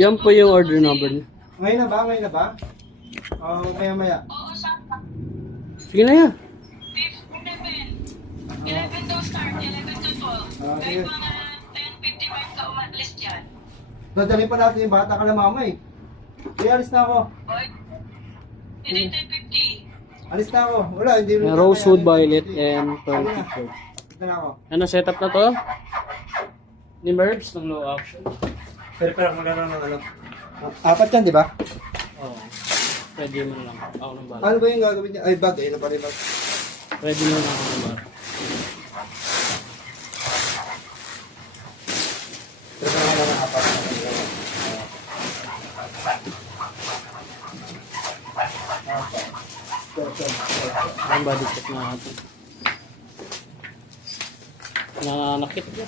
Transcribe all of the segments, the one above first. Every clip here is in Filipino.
Yan po yung order number niya. Ngayon na ba? Ngayon na ba? Maya-maya. Sige na yan. 11 to start, 11 to 12. Sige. Kahit mga 10:55 ka umalis dyan. Dadalhin pa natin yung bata ka na mama eh. Kaya alis na ako. Oy. Hindi 10:50. Alis na ako. Wala, hindi. May rosewood violet and pearl Ano na? picture. Ito na ako. Ano setup na to? Ni Merbs ng low action. Pero maglaro ng ano. Apat yan, di ba? Oo. Pwede mo lang. Ako ng bala. Ano ba yung gagawin niya? Ay, bag. Ayun na pala yung bag. Pwede mo lang ako ng bala. Pero na ng apat. Ang body check na natin. Nanakit ko.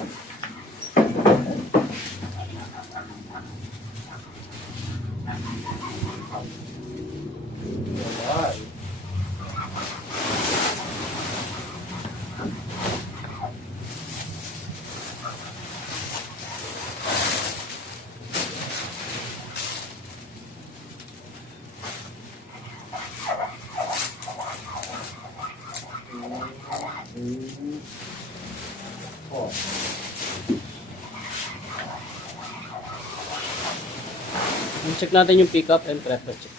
Check natin yung pickup and pressure check.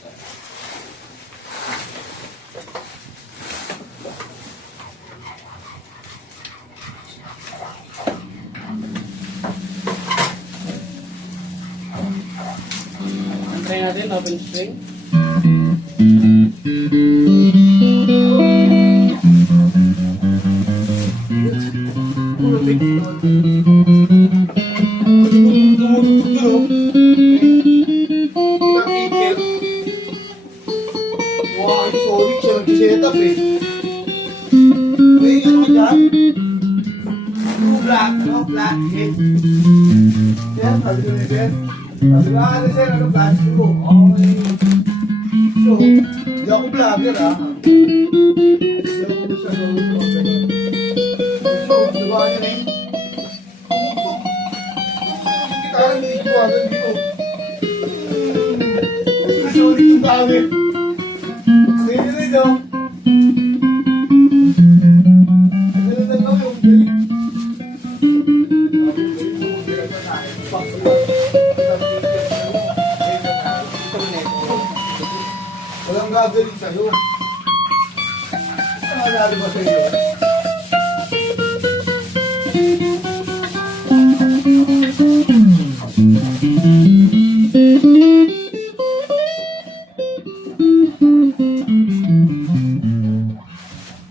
Try natin open string. Wow, sorry, siya nag-setup eh. May ano ka dyan? Black, no? Black head. Yan, sabi ko na yan. Sabi ko, ano sir, ano plastic ko? Okay. So, hindi ako vlogger ah. Hindi ako doon sa gawin. So, diba yun eh? Gitara hindi ko agad dito. Sorry yung gamit. Sige rin no? Ano na lang yung galing? Walang gagaling sa'yo. Ano nalalo ba sa'yo?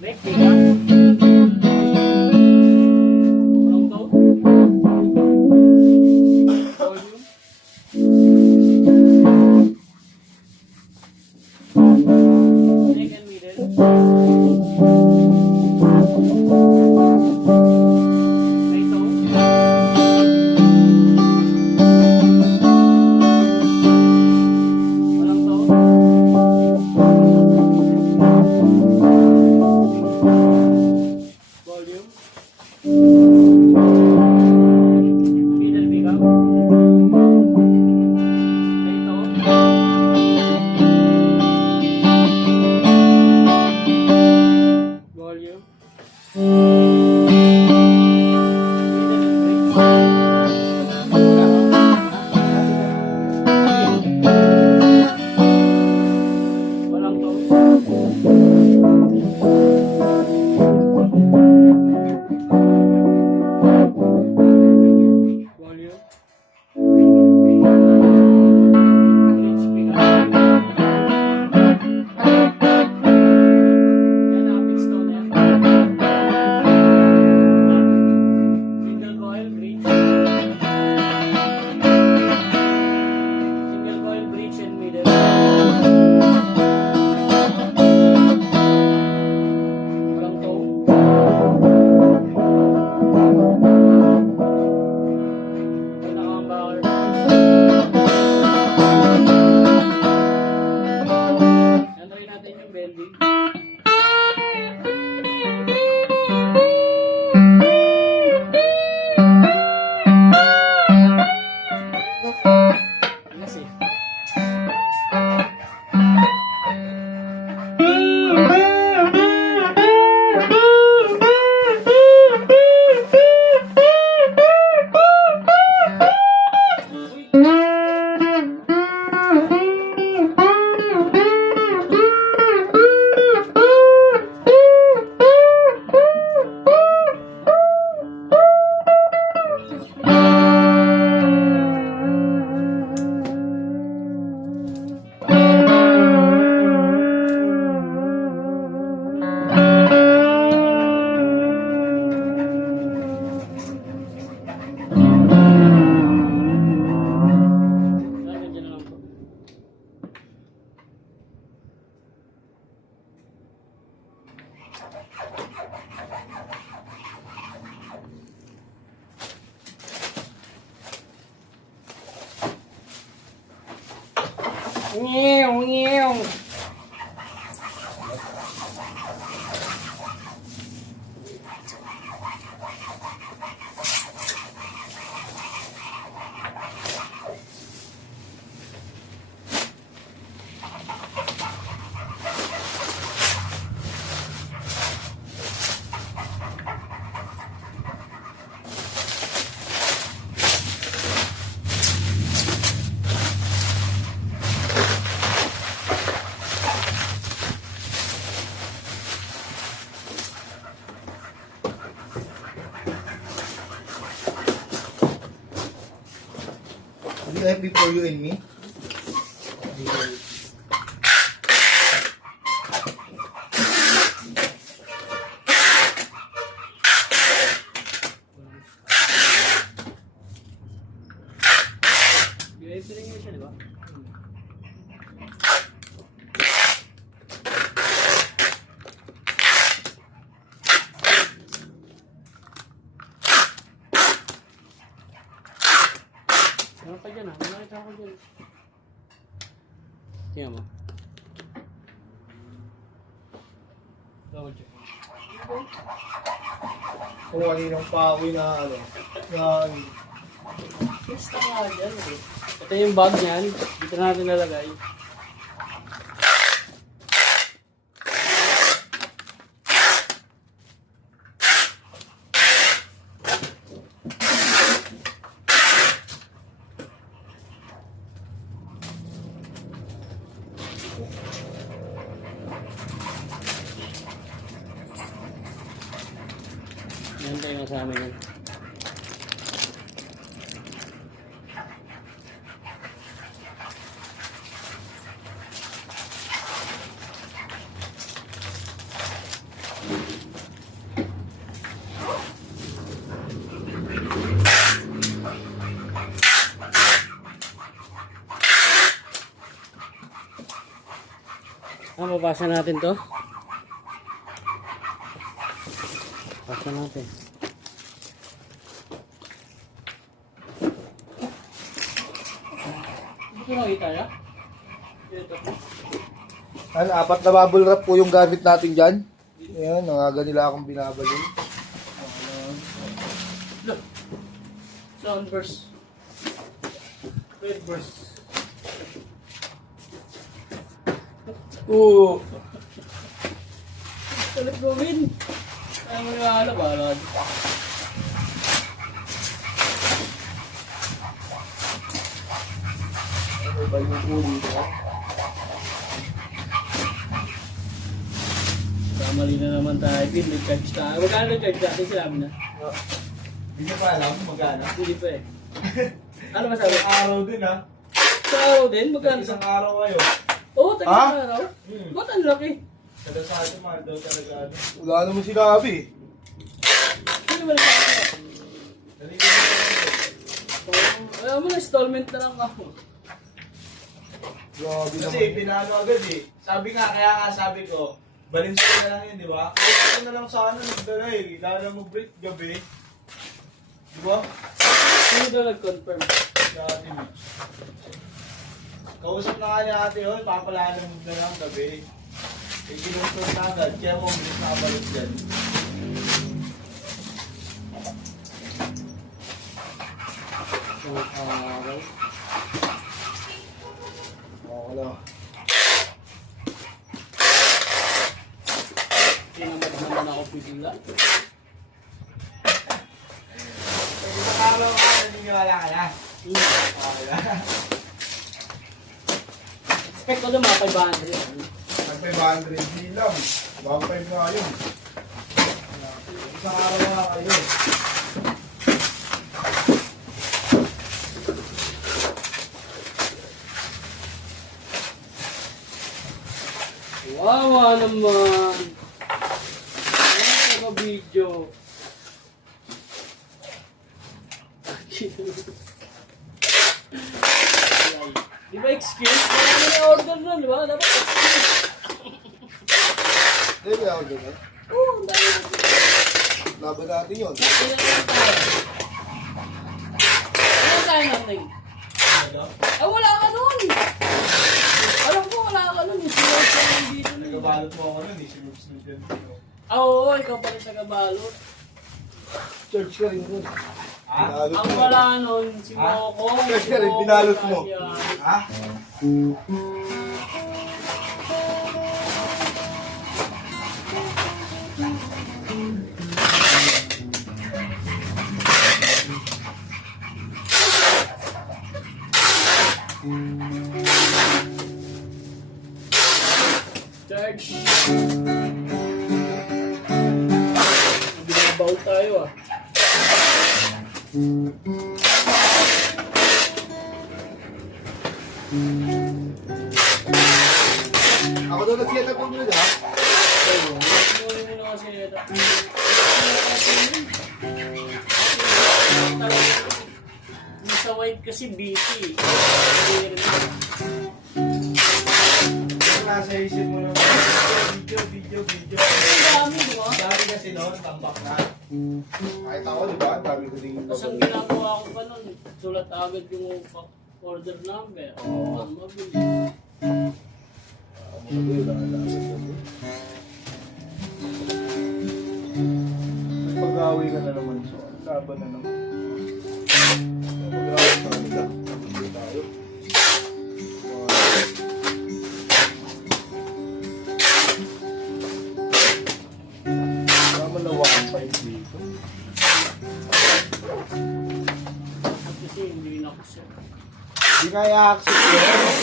Next, pickup. Walang to. Volume. Neck and middle. Right tone. Walang tone. Volume. Middle pickup. Right tone. Volume. Middle bridge. Walang tone. Volume. Bridge pickup. Yan ang fixed tone yan. Single coil bridge. Single coil bridge and middle. Walang tone. May nakambakar. Yan, try natin yung bending. Kasi. Nandiyan na lang po. Nyew, nyew. You have before you and me? UFC rin yun siya, di ba? Meron pa dyan ah. May nakita ako dyan. Tingnan mo. Double check. Kung kaninang pakoy na ano. Na Basta nga dyan eh. Ito yung bag niyan. Dito na natin nalagay. Yan tayo nga sa amin yun. Mabasa natin to. Basa natin. Hindi ko nakita ya? Ito. ano, 4 na bubble wrap po yung gamit natin dyan. Ayan, nangaga nila akong binabalin. Look. Sound burst. Red burst. Oo. Talag gawin. Ayaw mo na balad. Ano ba yung huli ko? Kamali na naman tayo. Nag-charge tayo. Magkano nag-charge natin sila na? Hindi nyo pa alam kung magkano. Hindi pa eh. Ano masabi? Isang araw din ha. Sa araw din? Magkano? Isang araw kayo. Oo, tayo Ha? sa araw. Ba't ang laki? Kada sa atin, mahal daw talaga. Wala naman sinabi. Hindi ba nagkakita? Nalito na Ayaw mo na installment na lang ako. Grabe Kasi naman. pinano agad eh. Sabi nga, kaya nga sabi ko, Valenzuela na lang yun, di ba? Kaya na lang sana nagdala eh. Lala mo break gabi. Di ba? Sino daw nag-confirm? Dati Mitch. Kausap na nga niya ate yun, papalala mo na lang gabi. Eh, kinonfirm na agad, kaya mo bilis nakabalot dyan. Araw. Wala. Pag isang araw ka, naniniwala ka na. Okay na. Expect ko naman 500. Nag 500 din lang. 1.5 nga yun. Isang araw nga kayo. Wawa naman. Ano ka video? Di ba excuse? Kaya may order na, di ba? Dapat excuse. Hindi ba ako doon? Oo, ang dami. Laban natin yun. Ilan na tayo? Ano tayo natin? Ano? Ay, wala ka nun! Alam ko, wala ka nun. Yung sinuot ka lang dito. Nagabalot mo ako nun eh. Sinubs-nubs yan. Ah, oo, ikaw pala taga-balot. Church ka rin doon. Ha? Pinalot Ang mo. wala nun, si Ha? Moko. Church ka rin, pinalot mo. Ha? Church. Binabaw tayo ah. Ako doon nag-set up ng ha? Ayun, muli mo na kasi ito. Yung sa white kasi busy. Hindi rin Kung nasa isip mo naman, video. ang dami, di ba? Dami kasi noon, tambak na. Kahit ako, di ba? Ang dami ko din. Tapos ang ginagawa ko pa nun, sulat agad yung order number. Oo. Ang mabilis. Pag-away ka na naman. So, laban na naman. Pag-away ka na. Hindi tayo. Tama na 1.5 dito. At kasi hindi na ako siya. Hindi kaya accept yun.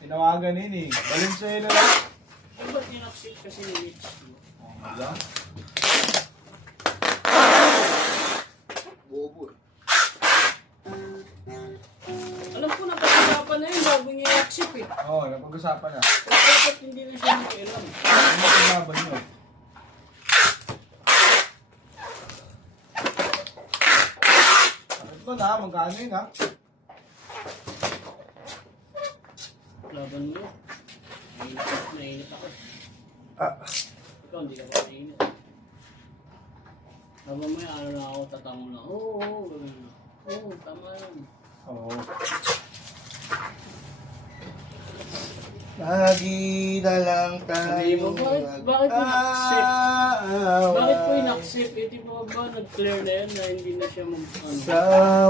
Tinawagan yun eh. Balin sa'yo na lang. Ay, ba't in-accept kasi ni Mitch? Wala. Bobo eh. Alam ko na pag-usapan na yun bago niya i-accept eh. Oo, napag-usapan na. Pero dapat hindi na siya makialam. Ano mo kinaban yun? Bakit ba na? Magkano yun ha? Laban mo. Nainit ako. Ah. Ikaw hindi ka pa nainit. Laban mo yan, ano na ako, tatango na. Oo, ganun na. Oo, tama yan. Oo. Lagi na lang Sabi mo, bakit mo in-accept? Bakit po in-accept? Eh, di ba ba nag-clear na yan na hindi na siya Sa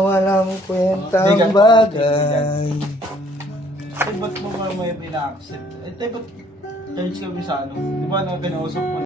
walang Hindi kwentang ka- bagay. Eh, ba't mo ba may pina-accept? Eh, ba't church kami sa ano? Di ba na kinausap mo